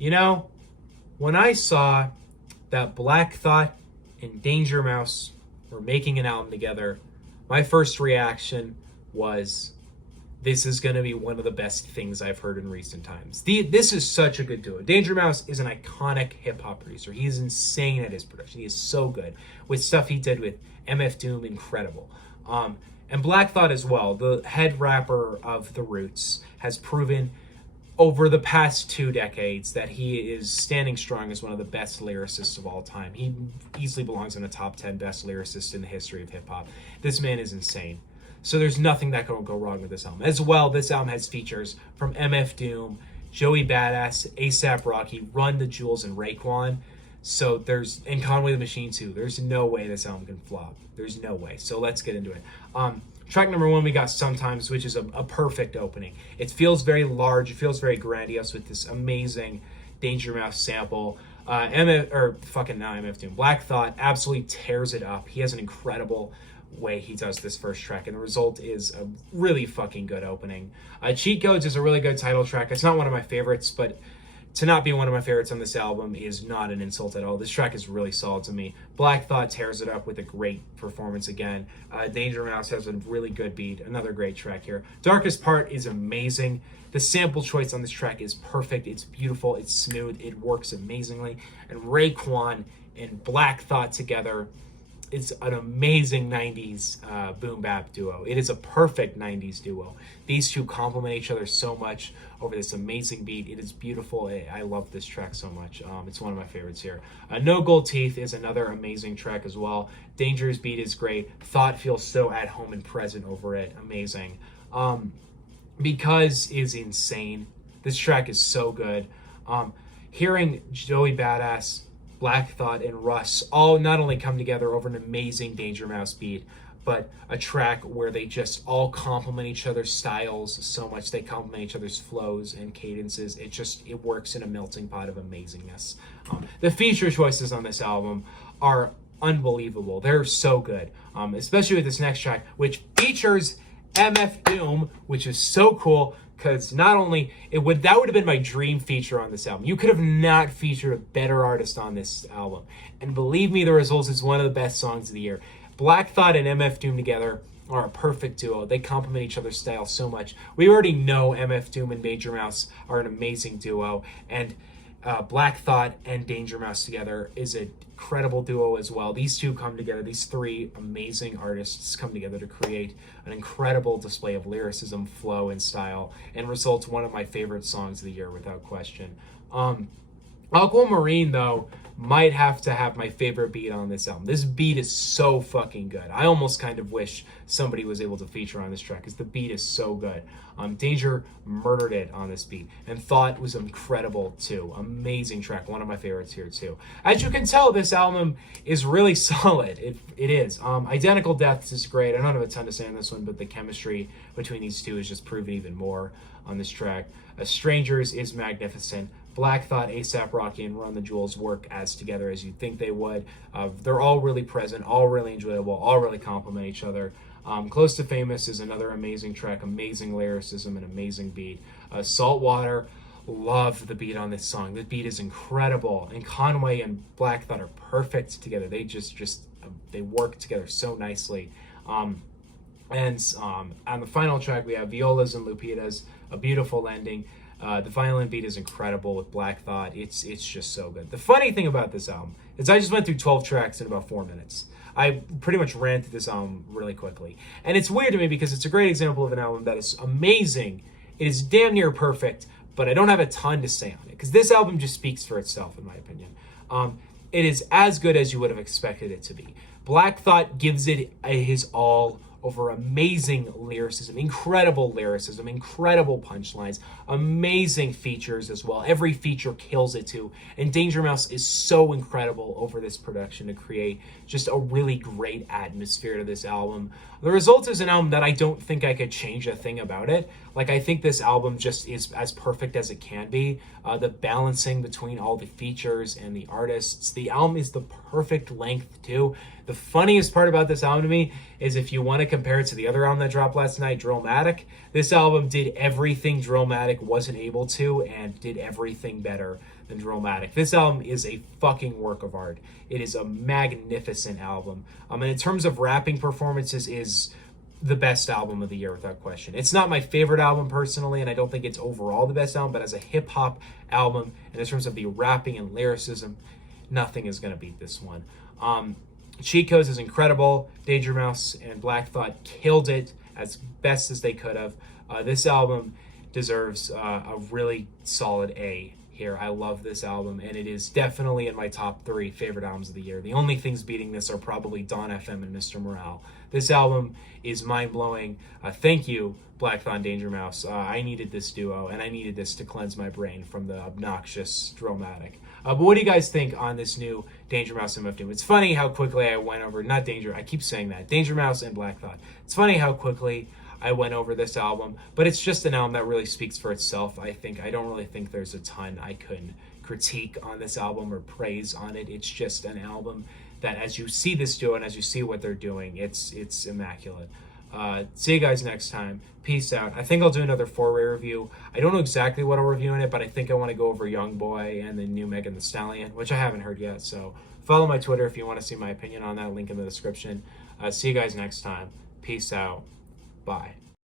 You know, when I saw that Black Thought and Danger Mouse were making an album together, my first reaction was, this is going to be one of the best things I've heard in recent times. This is such a good duo. Danger Mouse is an iconic hip-hop producer. He is insane at his production. He is so good. With stuff he did with MF Doom, incredible. And Black Thought as well, the head rapper of The Roots, has proven over the past 2 decades that he is standing strong as one of the best lyricists of all time. He easily belongs in the top 10 best lyricists in the history of hip-hop. This man is insane. So there's nothing that can go wrong with this album. As well, this album has features from MF Doom, Joey Badass, ASAP Rocky, Run the Jewels, and Raekwon. So and Conway the Machine too. There's no way this album can flop. There's no way. So let's get into it. Track number 1, we got Sometimes, which is a perfect opening. It feels very large. It feels very grandiose with this amazing Danger Mouse sample. MF Doom. Black Thought absolutely tears it up. He has an incredible way he does this first track, and the result is a really fucking good opening. Cheat Codes is a really good title track. It's not one of my favorites, but to not be one of my favorites on this album is not an insult at all. This track is really solid to me. Black Thought tears it up with a great performance again. Danger Mouse has a really good beat. Another great track here. Darkest Part is amazing. The sample choice on this track is perfect. It's beautiful. It's smooth. It works amazingly. And Raekwon and Black Thought together, it's an amazing 90s boom bap duo. It is a perfect 90s duo. These two complement each other so much over this amazing beat. It is beautiful. I love this track so much. It's one of my favorites here. No Gold Teeth is another amazing track as well. Danger's beat is great. Thought feels so at home and present over it. Amazing. Because is insane. This track is so good. Hearing Joey Badass, Black Thought, and Russ all not only come together over an amazing Danger Mouse beat, but a track where they just all complement each other's styles so much. They complement each other's flows and cadences. It works in a melting pot of amazingness. The feature choices on this album are unbelievable. They're so good, especially with this next track, which features MF Doom, which is so cool. Because not only that would have been my dream feature on this album. You could have not featured a better artist on this album. And believe me, the result is one of the best songs of the year. Black Thought and MF Doom together are a perfect duo. They complement each other's style so much. We already know MF Doom and Danger Mouse are an amazing duo. And Black Thought and Danger Mouse together is an incredible duo as well. These two come together. These 3 amazing artists come together to create an incredible display of lyricism, flow, and style, and results one of my favorite songs of the year without question. Aquamarine, though, might have to have my favorite beat on this album. This beat is so fucking good. I almost kind of wish somebody was able to feature on this track because the beat is so good. Danger murdered it on this beat, and Thought was incredible too. Amazing track, one of my favorites here too. As you can tell, this album is really solid. It is. Identical Deaths is great. I don't have a ton to say on this one, but the chemistry between these two is just proven even more on this track. Strangers is magnificent. Black Thought, ASAP Rocky, and Run the Jewels work as together as you'd think they would. They're all really present, all really enjoyable, all really complement each other. Close to Famous is another amazing track, amazing lyricism, and amazing beat. Saltwater, love the beat on this song. The beat is incredible, and Conway and Black Thought are perfect together. They they work together so nicely. And on the final track, we have Violas and Lupitas, a beautiful ending. The violin beat is incredible with Black Thought. It's just so good. The funny thing about this album is I just went through 12 tracks in about 4 minutes. I pretty much ran through this album really quickly. And it's weird to me because it's a great example of an album that is amazing. It is damn near perfect, but I don't have a ton to say on it because this album just speaks for itself, in my opinion. It is as good as you would have expected it to be. Black Thought gives it his all over amazing lyricism, incredible punchlines, amazing features as well. Every feature kills it too. And Danger Mouse is so incredible over this production to create just a really great atmosphere to this album. The result is an album that I don't think I could change a thing about it. Like, I think this album just is as perfect as it can be. The balancing between all the features and the artists. The album is the perfect length too. The funniest part about this album to me is if you want to compare it to the other album that dropped last night, Drillmatic, this album did everything Drillmatic wasn't able to and did everything better than Drillmatic. This album is a fucking work of art. It is a magnificent album. And in terms of rapping performances, is the best album of the year without question. It's not my favorite album personally, and I don't think it's overall the best album, but as a hip-hop album, and in terms of the rapping and lyricism, nothing is going to beat this one. Cheat Codes is incredible. Danger Mouse and Black Thought killed it as best as they could have. This album deserves a really solid A here. I love this album, and it is definitely in my top 3 favorite albums of the year. The only things beating this are probably Dawn FM and Mr. Morale. This album is mind-blowing. Thank you, Black Thought and Danger Mouse. I needed this duo, and I needed this to cleanse my brain from the obnoxious Drillmatic. But what do you guys think on this new Danger Mouse and Doom? It's funny how quickly I went over, not Danger, I keep saying that, Danger Mouse and Black Thought. It's funny how quickly I went over this album, but it's just an album that really speaks for itself, I think. I don't really think there's a ton I could critique on this album or praise on it. It's just an album that, as you see this duo and as you see what they're doing, it's immaculate. See you guys next time. Peace out. I think I'll do another 4-way review. I don't know exactly what I'll review in it, but I think I want to go over Young Boy and the new Megan Thee Stallion, which I haven't heard yet. So follow my Twitter if you want to see my opinion on that. Link in the description. See you guys next time. Peace out. Bye.